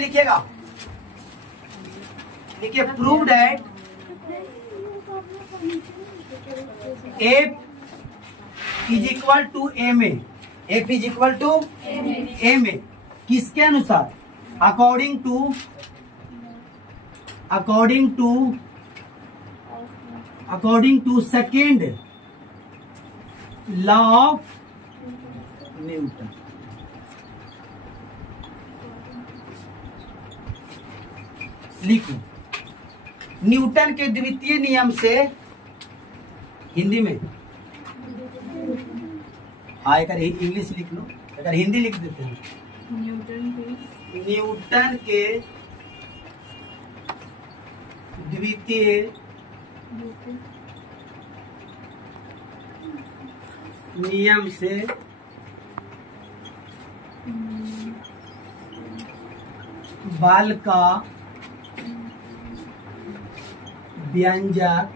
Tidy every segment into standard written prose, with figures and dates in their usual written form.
लिखिएगा, देखिए prove that F is equal to M A, F is equal to M A किसके अनुसार? According to second law of Newton. लिखो, Newton के द्वितीय नियम से, हिंदी में अगर इंग्लिश लिख लो, अगर हिंदी लिख देते हैं, न्यूटन के द्वितीय नियम से बल का व्यंजक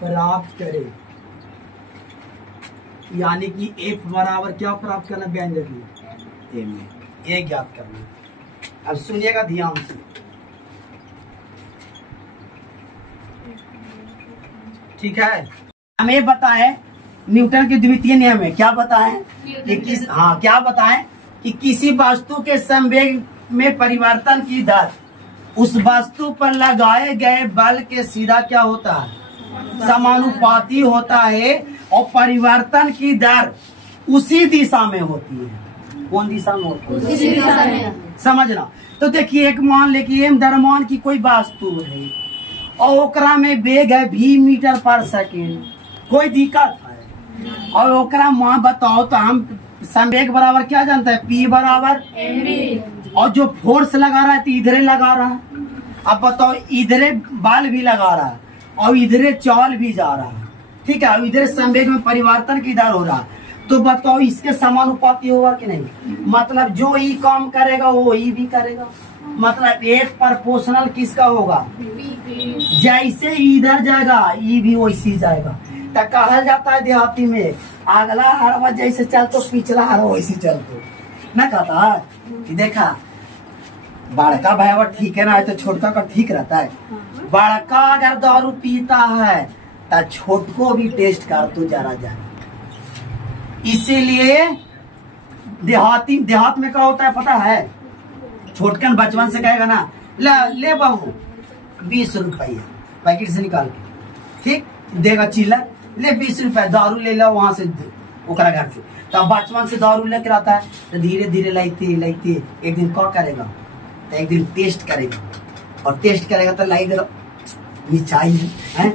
प्राप्त करें, यानी कि F बराबर क्या प्राप्त करना? व्यंजक में एम ए ज्ञात करना। अब सुनिएगा ध्यान से, ठीक है। हमें बताएं न्यूटन के द्वितीय नियम में क्या बताएं कि क्या बताएं कि किसी वस्तु के संवेग में परिवर्तन की दर उस वस्तु पर लगाए गए बल के सीधा क्या होता है? समानुपाती होता है, और परिवर्तन की दर उसी दिशा में होती है। कौन दिशा में होती है? उसी दिशा में। समझना। तो देखिए, एक मान ले कि एम द्रव्यमान की कोई वस्तु है और ओकरा में वेग है v मीटर पर सेकेंड, कोई दिक्कत है, और ओकरा मान बताओ तो हम संवेग बराबर क्या जानते हैं? P बराबर mv, और जो फोर्स लगा रहा है तो इधरे लगा रहा है। अब बताओ, इधरे बल भी लगा रहा है और इधरे चाल भी जा रहा है, ठीक है, और इधरे संवेग में परिवर्तन की दर हो रहा है, तो बताओ इसके समानुपाती होगा कि नहीं? मतलब जो ई काम करेगा वो ई भी करेगा, मतलब एक प्रोपोर्शनल किसका होगा? जैसे इधर जाएगा ई भी वैसे जाएगा। तो कहा जाता है देहाती में, अगला हरवा जैसे चलतो पिछला हरवा वैसे चलतो, न कहता है कि देखा बड़का भैया ठीक है ना, तो छोटका का ठीक रहता है। बड़का अगर दारू पीता है तो छोटको भी टेस्ट कर तो जरा जरा। इसीलिए देहात में क्या होता है पता है? छोटकन बचपन से कहेगा ना, ले बहू 20 रुपया पैकेट से निकाल के, ठीक देगा चिल्लर, ले 20 रुपया दारू ले लो वहां से ओकरा घर से। तो बचपन से दारू लेकर आता है, तो धीरे धीरे लाइते एक दिन क्या करेगा? तो एक दिन टेस्ट करेगा, और टेस्ट करेगा तो लाइक ये चाहिए है,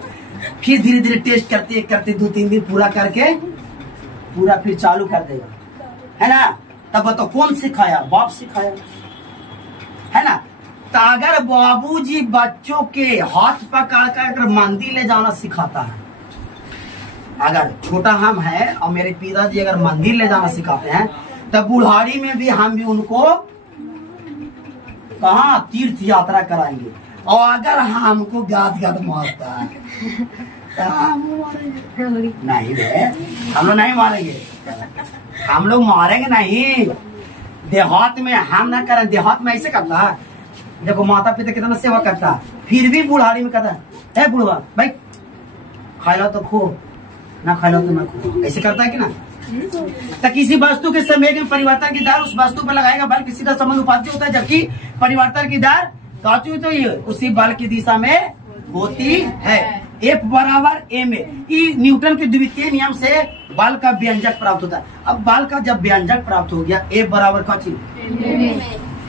फिर धीरे धीरे टेस्ट करते 2-3 दिन पूरा करके पूरा फिर चालू कर देगा, है ना। तब बताओ कौन सिखाया? बाप सिखाया, है ना। तो अगर बाबूजी बच्चों के हाथ पकड़ कर मंदिर ले जाना सिखाता है, अगर छोटा हम है और मेरे पिताजी अगर मंदिर ले जाना सिखाते हैं, तब बुढ़ारी में भी हम भी उनको कहाँ तीर्थ यात्रा कराएंगे। और अगर हमको गात मारता है तो नहीं रे, हम लोग नहीं मारेंगे, हम लोग मारेंगे नहीं। देहात में हम ना करें, देहात में ऐसे करता है, देखो माता पिता कितना सेवा करता है, फिर भी बुढ़ारी में कहता है बुढ़वा भाई खा लो तो खो, ना खा लो तो ना खो, ऐसे करता है कि ना। तो किसी वस्तु के संवेग में परिवर्तन की दर उस वस्तु पर लगाएगा बल की सीधा समानुपाती होता है, जबकि परिवर्तन की दर काचू तो ये उसी बल की दिशा में होती है। F बराबर m ए, न्यूटन के द्वितीय नियम से बल का व्यंजक प्राप्त होता है। अब बल का जब व्यंजक प्राप्त हो गया, F बराबर का चीज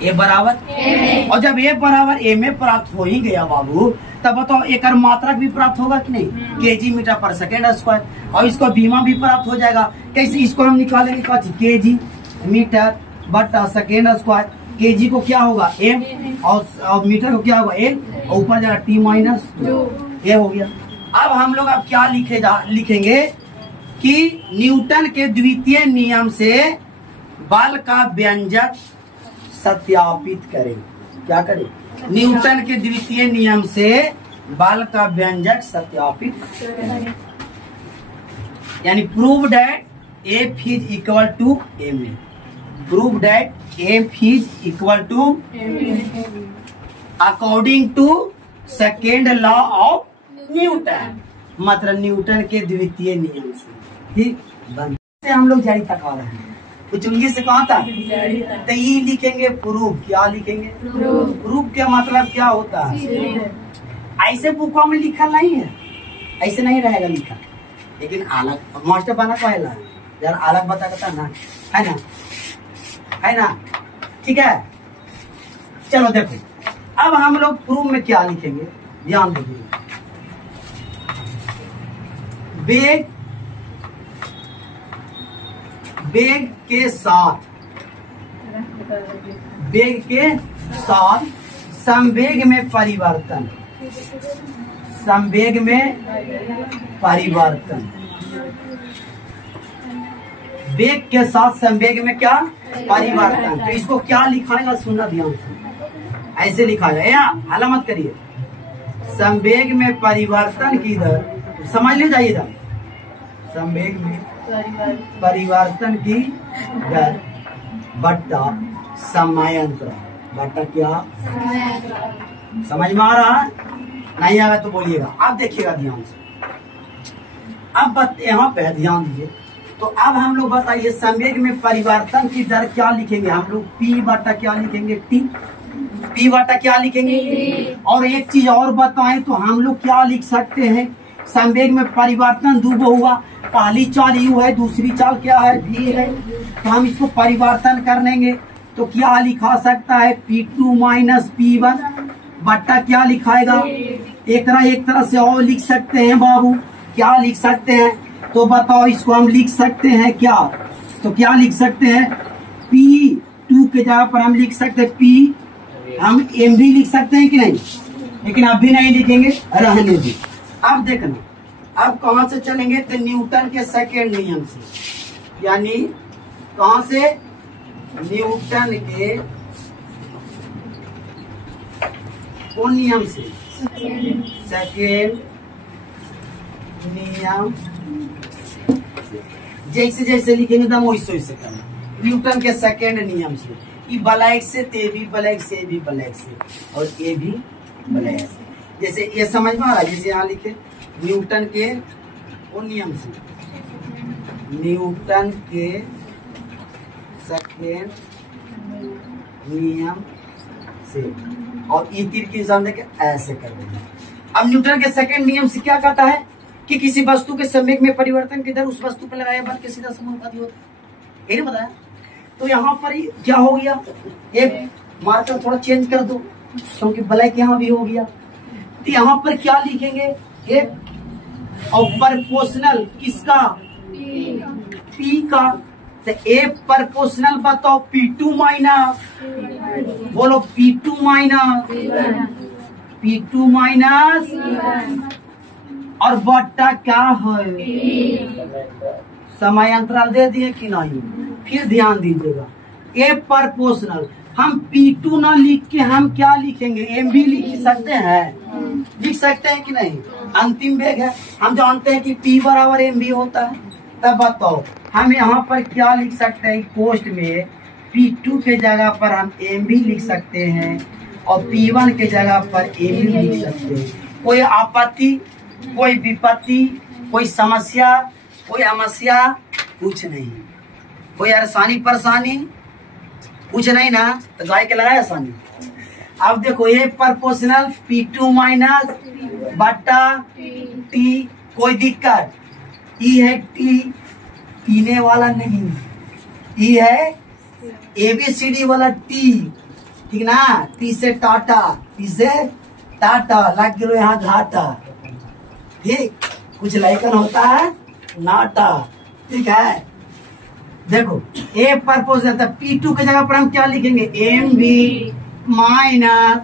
F बराबर m, और जब F बराबर m प्राप्त हो ही गया बाबू, तब बताओ एक मात्रक भी प्राप्त होगा कि नहीं? kg मीटर पर सेकेंड स्क्वायर, और इसको बीमा भी प्राप्त हो जाएगा। कैसे इसको हम निकालेंगे? का kg मीटर बटा सेकेंड स्क्वायर। kg को क्या होगा? m, और मीटर को क्या होगा? l, और ऊपर जाएगा t माइनस, ये हो गया। अब हम लोग अब क्या लिखेंगे कि न्यूटन के द्वितीय नियम से बल का व्यंजक सत्यापित करें। क्या करें? न्यूटन के द्वितीय नियम से बल का व्यंजक सत्यापित करें, यानी prove that F is equal to m A. Prove that F is equal to according to second law of Newton, मतलब न्यूटन के द्वितीय नियम से। ठीक, बंद से हम लोग जारी तक आ रहे हैं। कुछ उंगली से कहा था तो ये लिखेंगे प्रूफ। क्या लिखेंगे? प्रूफ का मतलब क्या होता है? ऐसे बुकों में लिखा नहीं है, ऐसे नहीं रहेगा लिखा, लेकिन अलग मास्टर बना पहला यार अलग बताता ना, है ना, है ना। ठीक है, चलो देखो अब हम लोग प्रूफ में क्या लिखेंगे, ध्यान दीजिए। वेग के साथ संवेग में परिवर्तन, संवेग में परिवर्तन, वेग के साथ संवेग में क्या परिवर्तन। तो इसको क्या लिखाएगा, सुनना ध्यान से, ऐसे लिखा है, हला मत करिए। संवेग में परिवर्तन की दर, समझ ले जाइए इधर, संवेग में परिवर्तन की दर बट्टा समयांतराल, बट्टा क्या, समझ में आ रहा है? नहीं आ रहा तो बोलिएगा। अब देखिएगा ध्यान से, अब यहाँ पे ध्यान दीजिए। तो अब हम लोग बताइए संवेग में परिवर्तन की दर क्या लिखेंगे हम लोग? पी बट्टा क्या लिखेंगे? टी। पी बट्टा क्या लिखेंगे? और एक चीज और बताएं तो हम लोग क्या लिख सकते हैं? संवेग में परिवर्तन दो हुआ, पहली चाल यू है, दूसरी चाल क्या है, भी है। तो हम इसको परिवर्तन कर लेंगे तो क्या लिखा सकता है? P2 माइनस P1 बट्टा क्या लिखाएगा? एक तरह से और लिख सकते हैं बाबू, क्या लिख सकते हैं? तो बताओ, इसको हम लिख सकते हैं क्या? तो क्या लिख सकते हैं? P2 के जगह पर हम लिख सकते हैं P, हम M भी लिख सकते हैं कि नहीं? लेकिन अब भी नहीं लिखेंगे, रहने दी। अब देखना, अब कहां से चलेंगे? तो न्यूटन के सेकेंड नियम से, यानी कहां से? न्यूटन के कौन नियम से? सेकेंड नियम। जैसे जैसे लिखेंगे तो वैसे वैसे करना। न्यूटन के सेकेंड नियम से, ये ब्लैक से, ते भी ब्लैक से, भी ब्लैक से, और ये भी ब्लैक से। जैसे ये समझ में आ रहा है? जैसे यहाँ लिखे न्यूटन के कौन नियम से? न्यूटन के सेकेंड नियम से, और ई तीर की निशान देके ऐसे कर देंगे। अब न्यूटन के सेकेंड नियम से क्या कहता है कि किसी वस्तु के संवेग में परिवर्तन की दर उस वस्तु पर लगाए बाद के सीधा समानुपाती होता है। यही बताया। तो यहाँ पर क्या हो गया, एक मार्कर थोड़ा चेंज कर दो क्योंकि ब्लैक यहाँ भी हो गया। तो यहाँ पर क्या लिखेंगे? एक और प्रोपोर्शनल किसका? पी का। तो ए प्रोपोर्शनल बताओ P2 माइनस, बोलो P2 माइनस, P2 माइनस, और बट्टा क्या है? समयांतराल दे दिए कि नहीं? फिर ध्यान दीजिएगा, ए प्रोपोर्शनल, हम P2 ना लिख के हम क्या लिखेंगे? M भी लिख सकते हैं, लिख सकते हैं कि नहीं? अंतिम वेग है, हम जानते हैं कि P बराबर M भी होता है। तब बताओ हम यहाँ पर क्या लिख सकते हैं? पोस्ट में P2 के जगह पर हम M भी लिख सकते हैं और P1 के जगह पर M भी लिख सकते हैं। कोई आपत्ति, कोई विपत्ति, कोई समस्या, कोई समस्या कुछ नहीं, कोई आसानी परेशानी कुछ नहीं ना? तो गाय के लगाए आसानी। अब देखो ये प्रोपोर्शनल P2 माइनस बट्टा T, कोई दिक्कत? ई है T, पीने वाला नहीं, ई है ABCD वाला T, ठीक ना? T से टाटा, T से टाटा, लग गया यहाँ घाटा। ठीक, कुछ लाइकन होता है नाटा, ठीक है। देखो ए प्रोपोर्शनल, तो P2 के जगह पर हम क्या लिखेंगे? MV माइनस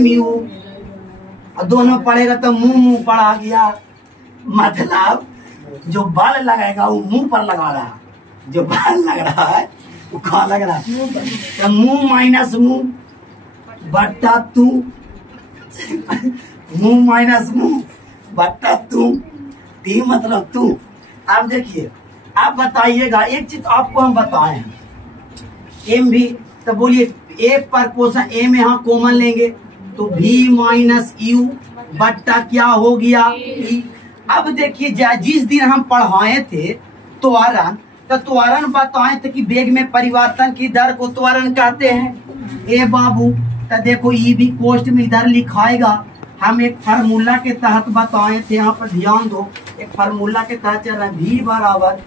MU, और दोनों पड़ेगा तो मुंह पड़ा गया, मतलब जो बल लगाएगा वो मुंह पर लगा रहा है, जो बल लग रहा है वो कहाँ लग रहा है? तो मुंह माइनस मुंह बट्टा तू, मुंह माइनस मुंह बट्टा तू, टी मतलब तू। अब देखिए, आप बताइएगा, एक चीज आपको हम बताए हैं, एम भी, तो बोलिए ए परपोर्शन एम यहाँ कॉमन लेंगे तो भी माइनस यू बट्टा क्या हो गया ई। अब देखिए जिस दिन हम पढ़ाए थे त्वरण, तो त्वरण बताए थे कि वेग में परिवर्तन की दर को त्वरण कहते हैं। ए बाबू तो देखो ई भी कोष्ट में इधर लिखाएगा। हम एक फार्मूला के तहत बताए थे, यहाँ पर ध्यान दो, एक फार्मूला के तहत चल रहा है भी बराबर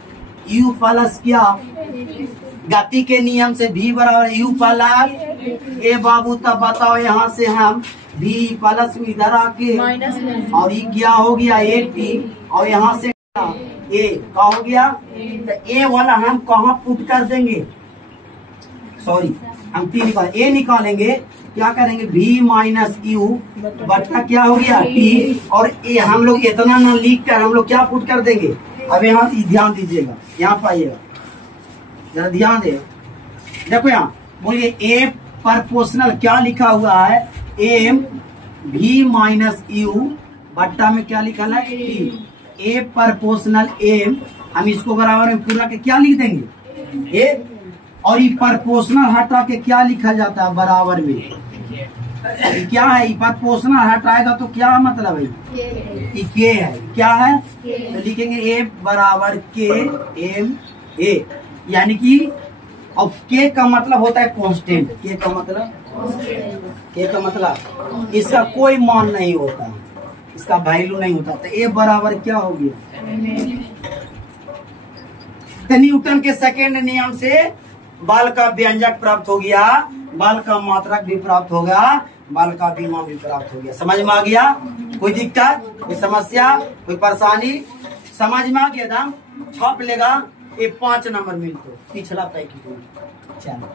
यू प्लस क्या, गति के नियम से भी बराबर यू प्लस ए बाबू। तब बताओ यहाँ से हम भी प्लस में इधर आके और ये क्या हो गया ए टी, और यहाँ से ए क्या हो गया, तो ए वाला हम कहाँ पुट कर देंगे, सॉरी हम टी निकाल ए निकालेंगे, क्या करेंगे भी माइनस यू बट्टा क्या हो गया टी, और ए हम लोग इतना ना लिख कर हम लोग क्या पुट कर देंगे। अब यहाँ ध्यान दीजिएगा, यहाँ पाइएगा जरा ध्यान दे, देखो यहाँ बोलिए ए प्रोपोर्शनल क्या लिखा हुआ है, एम भी माइनस यू बट्टा में क्या लिखा है टी। ए प्रोपोर्शनल एम हम इसको बराबर में पूरा के क्या लिख देंगे ए, और ये प्रोपोर्शनल हटा के क्या लिखा जाता है बराबर में, क्या है प्रोपोर्शनल हटाएगा तो क्या मतलब है के है, क्या है तो लिखेंगे ए बराबर के एम ए, यानी कि अब के का मतलब होता है कांस्टेंट, के का मतलब इसका कोई मान नहीं होता, इसका वैल्यू नहीं होता, तो ए बराबर क्या हो गया, तो न्यूटन के सेकेंड नियम से बल का व्यंजक प्राप्त हो गया, बल का मात्रक भी प्राप्त हो गया, बल का विमा भी प्राप्त हो गया। समझ में आ गया, कोई दिक्कत कोई समस्या कोई परेशानी, समझ में आ गया एकदम, छाप लेगा ये 5 नंबर मिलते पिछला तय की। चलो।